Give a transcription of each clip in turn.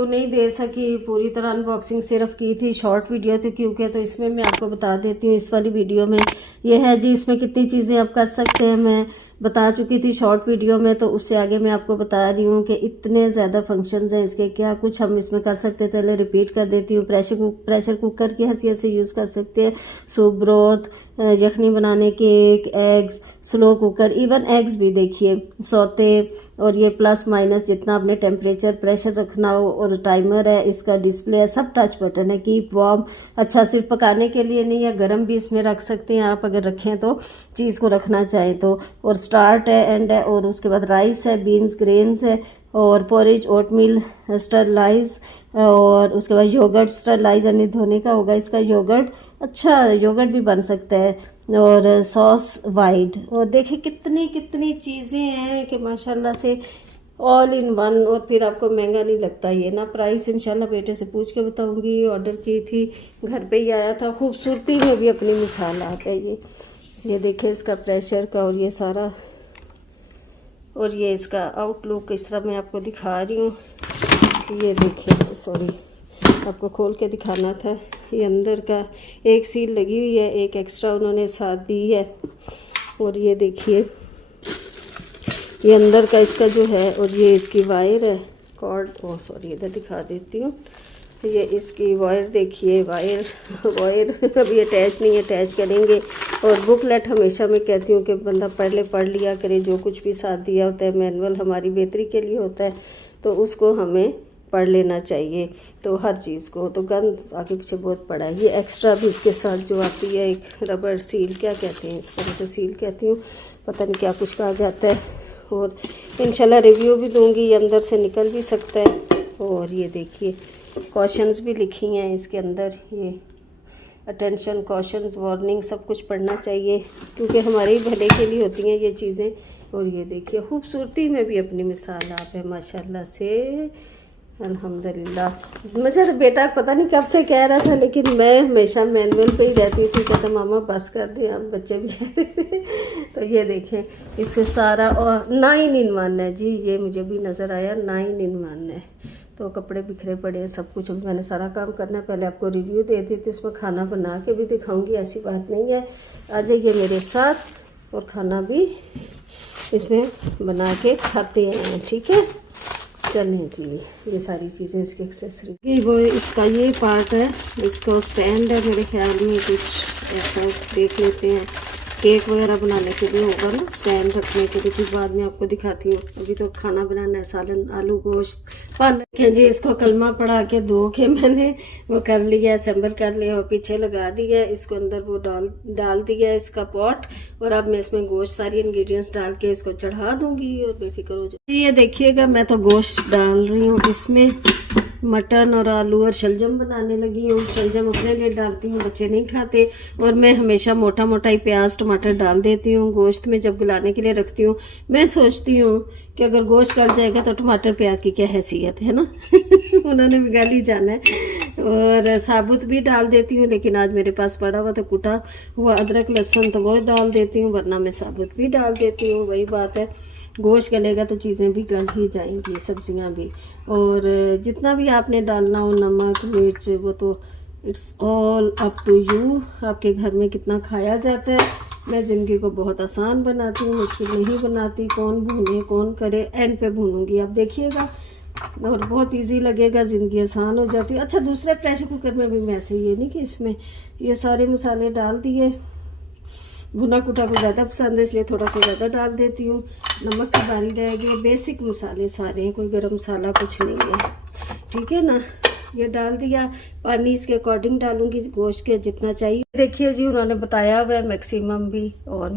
Review नहीं दे सकी पूरी तरह, अनबॉक्सिंग सिर्फ की थी, शॉर्ट वीडियो थी क्योंकि, तो इसमें मैं आपको बता देती हूँ। इस वाली वीडियो में ये है जी, इसमें कितनी चीज़ें आप कर सकते हैं मैं बता चुकी थी शॉर्ट वीडियो में, तो उससे आगे मैं आपको बता रही हूँ कि इतने ज़्यादा फंक्शंस हैं इसके, क्या कुछ हम इसमें कर सकते हैं। पहले रिपीट कर देती हूँ। प्रेशर कुकर की हैसियत से यूज़ कर सकते हैं, सूप ब्रोथ, यखनी बनाने, cake, eggs, slow cooker, even eggs भी देखिए, सौते, और ये प्लस माइनस जितना आपने टेम्परेचर प्रेशर रखना हो, और टाइमर है, इसका डिस्प्ले है, सब टच बटन है। कीप वार्म, अच्छा सिर्फ पकाने के लिए नहीं है, गर्म भी इसमें रख सकते हैं आप अगर रखें तो, चीज़ को रखना चाहें तो। और स्टार्ट है, एंड है, और उसके बाद राइस है, बीन्स, ग्रेन्स है, और पोरिज, ओटमील, स्टरलाइज, और उसके बाद योगर्ट, स्टरलाइज यानी धोने का होगा इसका योगर्ट, अच्छा योगर्ट भी बन सकता है, और सॉस वाइड। और देखिए कितनी कितनी चीज़ें हैं कि माशाल्लाह से ऑल इन वन, और फिर आपको महंगा नहीं लगता ये ना। प्राइस इंशाल्लाह बेटे से पूछ के बताऊंगी। ऑर्डर की थी, घर पे ही आया था। खूबसूरती में भी अपनी मिसाल आप है ये देखिए इसका प्रेशर का, और ये सारा, और ये इसका आउटलुक इस तरह मैं आपको दिखा रही हूँ। ये देखिए, सॉरी आपको खोल के दिखाना था। ये अंदर का एक सील लगी हुई है, एक एक्स्ट्रा उन्होंने साथ दी है। और ये देखिए ये अंदर का इसका जो है, और ये इसकी वायर है, कॉर्ड, ओ सॉरी इधर दिखा देती हूँ। ये इसकी वायर देखिए, वायर अभी अटैच नहीं है, अटैच करेंगे। और बुकलेट हमेशा मैं कहती हूँ कि बंदा पहले पढ़ लिया करे, जो कुछ भी साथ दिया होता है मैनुअल हमारी बेहतरी के लिए होता है, तो उसको हमें पढ़ लेना चाहिए। तो हर चीज़ को, तो गन आगे पीछे बहुत पड़ा है। ये एक्स्ट्रा भी इसके साथ जो आती है, एक रबर सील, क्या कहते हैं इसको, मैं तो सील कहती हूँ, पता नहीं क्या कुछ कहा जाता है। और इंशाल्लाह रिव्यू भी दूंगी, ये अंदर से निकल भी सकता है। और ये देखिए कॉशंस भी लिखी हैं इसके अंदर, ये अटेंशन, कॉशंस, वार्निंग, सब कुछ पढ़ना चाहिए क्योंकि हमारे ही भले के लिए होती हैं ये चीज़ें। और ये देखिए खूबसूरती में भी अपनी मिसाल आप है माशाल्लाह से, अल्हम्दुलिल्लाह। मुझे तो बेटा पता नहीं कब से कह रहा था, लेकिन मैं हमेशा मैनुअल पे ही रहती थी, कहता मामा बस कर दे, हम बच्चे भी कह रहे थे। तो ये देखें इसमें सारा, और 9 in 1 है जी, ये मुझे भी नज़र आया, 9 in 1 है। तो कपड़े बिखरे पड़े हैं, सब कुछ मैंने सारा काम करना है। पहले आपको रिव्यू दे दी थी, इसमें खाना बना के भी दिखाऊंगी, ऐसी बात नहीं है। आ जाइए मेरे साथ, और खाना भी इसमें बना के खाते हैं, ठीक है। चलें जी, ये सारी चीज़ें इसकी एक्सेसरी, ये वो इसका ये पार्ट है, इसका स्टैंड है, मेरे ख्याल में कुछ ऐसा देख लेते हैं। केक वगैरह बनाने के लिए होगा ना स्टैंड रखने के लिए, फिर बाद में आपको दिखाती हूँ। अभी तो खाना बनाना है, सालन, आलू, गोश्त, पालक है जी। इसको कलमा पढ़ा के धो के मैंने वो कर लिया, असेंबल कर लिया और पीछे लगा दिया। इसको अंदर वो डाल दिया इसका पॉट, और अब मैं इसमें गोश्त सारी इंग्रेडिएंट्स डाल के इसको चढ़ा दूंगी, और बेफिक्र हो जाए। ये देखिएगा मैं तो गोश्त डाल रही हूँ इसमें, मटन और आलू और शलजम बनाने लगी हूँ। शलजम अपने लिए डालती हूँ, बच्चे नहीं खाते, और मैं हमेशा मोटा मोटा ही प्याज टमाटर डाल देती हूँ गोश्त में जब गलाने के लिए रखती हूँ। मैं सोचती हूँ कि अगर गोश्त गल जाएगा तो टमाटर प्याज की क्या हैसियत है ना। उन्होंने भी गाल ही जाना है। और साबुत भी डाल देती हूँ, लेकिन आज मेरे पास पड़ा हुआ तो कुटा हुआ अदरक लहसुन तो वो डाल देती हूँ, वरना मैं साबुत भी डाल देती हूँ। वही बात है, गोश्त गलेगा तो चीज़ें भी गल ही जाएंगी, सब्जियां भी। और जितना भी आपने डालना हो, नमक मिर्च, वो तो it's all up to you, आपके घर में कितना खाया जाता है। मैं ज़िंदगी को बहुत आसान बनाती हूँ, मुश्किल नहीं बनाती। कौन भूने कौन करे, एंड पे भूनूंगी, आप देखिएगा, और बहुत इजी लगेगा, ज़िंदगी आसान हो जाती है। अच्छा, दूसरे प्रेशर कुकर में भी मैं ऐसे, ये नहीं कि इसमें ये सारे मसाले डाल दिए। भुना कुटा को ज़्यादा पसंद है, इसलिए थोड़ा सा ज़्यादा डाल देती हूँ। नमक की बारी रह गई, बेसिक मसाले सारे हैं, कोई गरम मसाला कुछ नहीं है, ठीक है ना। ये डाल दिया, पानी इसके अकॉर्डिंग डालूंगी, गोश्त के जितना चाहिए। देखिए जी, उन्होंने बताया हुआ है मैक्सिमम भी और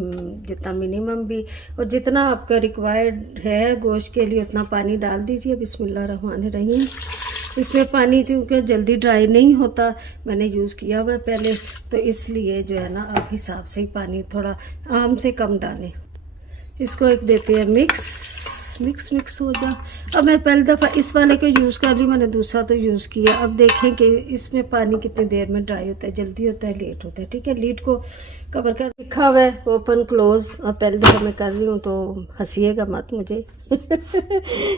जितना मिनिमम भी, और जितना आपका रिक्वायर्ड है गोश्त के लिए उतना पानी डाल दीजिए। बिस्मिल्लाहिर्रहमानिर्रहीम। इसमें पानी चूँकि जल्दी ड्राई नहीं होता, मैंने यूज़ किया हुआ है पहले, तो इसलिए जो है ना आप हिसाब से ही पानी थोड़ा आम से कम डालें। इसको एक देते हैं मिक्स हो जा। अब मैं पहली दफ़ा इस वाले को यूज़ कर ली, मैंने दूसरा तो यूज़ किया। अब देखें कि इसमें पानी कितनी देर में ड्राई होता है, जल्दी होता है, लेट होता है, ठीक है। लीड को कवर कर लिखा हुआ है ओपन क्लोज। अब पहली दफ़ा मैं कर रही हूँ तो हंसीएगा मत मुझे।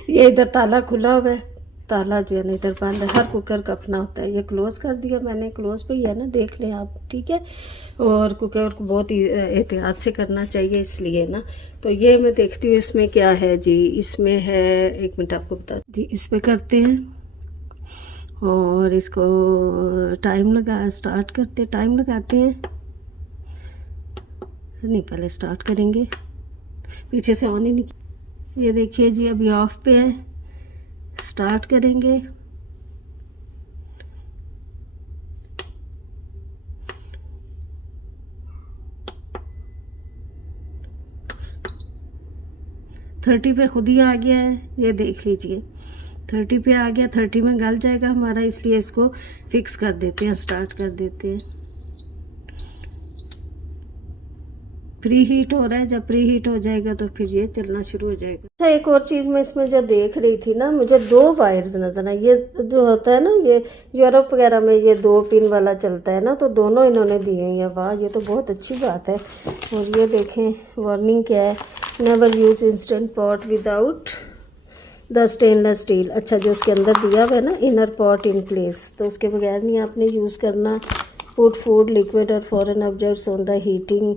ये इधर ताला खुला हुआ है, ताला जो है ना इधर बंद है। हर कुकर का अपना होता है। ये क्लोज़ कर दिया मैंने, क्लोज़ पे ही है ना, देख लें आप, ठीक है। और कुकर को बहुत ही एहतियात से करना चाहिए इसलिए ना। तो ये मैं देखती हूँ इसमें क्या है जी। इसमें है, एक मिनट आपको बता जी, इसमें करते हैं और इसको टाइम लगा स्टार्ट करते, टाइम लगाते हैं नहीं, पहले स्टार्ट करेंगे, पीछे से ऑन ही नहीं। ये देखिए जी अभी ऑफ पे है, स्टार्ट करेंगे। थर्टी पे खुद ही आ गया है, ये देख लीजिए 30 पे आ गया। 30 में गल जाएगा हमारा, इसलिए इसको फिक्स कर देते हैं, स्टार्ट कर देते हैं। प्री हीट हो रहा है, जब प्री हीट हो जाएगा तो फिर ये चलना शुरू हो जाएगा। अच्छा, एक और चीज़ मैं इसमें जो देख रही थी ना, मुझे 2 वायर्स नजर आए। ये जो होता है ना, ये यूरोप वगैरह में ये 2 पिन वाला चलता है ना, तो दोनों इन्होंने दिए हुई हैं। वाह, ये तो बहुत अच्छी बात है। और ये देखें वार्निंग क्या है, never use instant pot without the stainless steel. अच्छा, जो उसके अंदर दिया हुआ है ना, इनर पॉट इन प्लेस, तो उसके बगैर नहीं आपने यूज़ करना। Put food, liquid or foreign objects on the heating.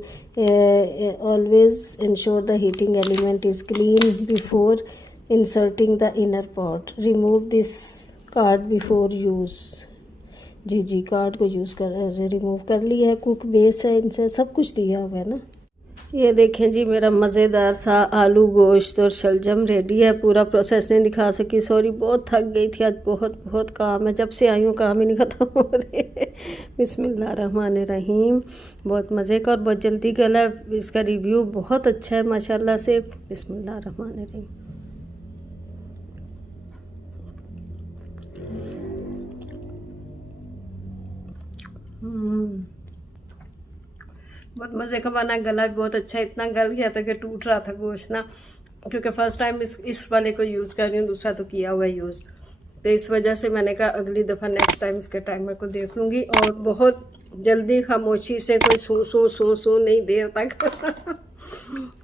Always ensure the heating element is clean before inserting the inner pot. Remove this card before use. जी card को use कर remove कर लिया है। कुक बेस है, इनसे सब कुछ दिया हुआ है ना। ये देखें जी, मेरा मज़ेदार सा आलू गोश्त और शलजम रेडी है। पूरा प्रोसेस नहीं दिखा सकी, सॉरी, बहुत थक गई थी आज, बहुत काम है। जब से आई हूँ काम ही नहीं ख़त्म हो रहे। बिस्मिल्लाहिर्रहमानिर्रहीम। बहुत मज़े का और बहुत जल्दी गला। इसका रिव्यू बहुत अच्छा है माशाल्लाह से। बिस्मिल्लाहिर्रहमानिर्रहीम। बहुत मज़े का बना, गला भी बहुत अच्छा। इतना गल गया था कि टूट रहा था गोश्त ना, क्योंकि फ़र्स्ट टाइम इस वाले को यूज़ कर रही हूँ, दूसरा तो किया हुआ है यूज़। तो इस वजह से मैंने कहा अगली दफ़ा नेक्स्ट टाइम इसके टाइमर को देख लूँगी। और बहुत जल्दी खामोशी से, कोई सो नहीं देर तक।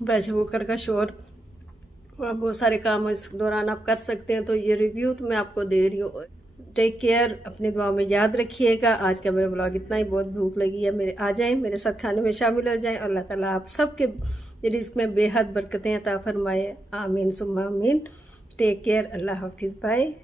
प्रेशर कुकर का शोर, बहुत सारे काम इस दौरान आप कर सकते हैं। तो ये रिव्यू तो मैं आपको दे रही हूँ। टेक केयर, अपनी दुआ में याद रखिएगा। आज का मेरा ब्लॉग इतना ही। बहुत भूख लगी है, मेरे आ जाएं, मेरे साथ खाने में शामिल हो जाएं। और अल्लाह ताला आप सबके रिज़्क़ में बेहद बरकतें अता फरमाए। आमीन सुम्मा आमीन। टेक केयर, अल्लाह हाफिज़, बाय।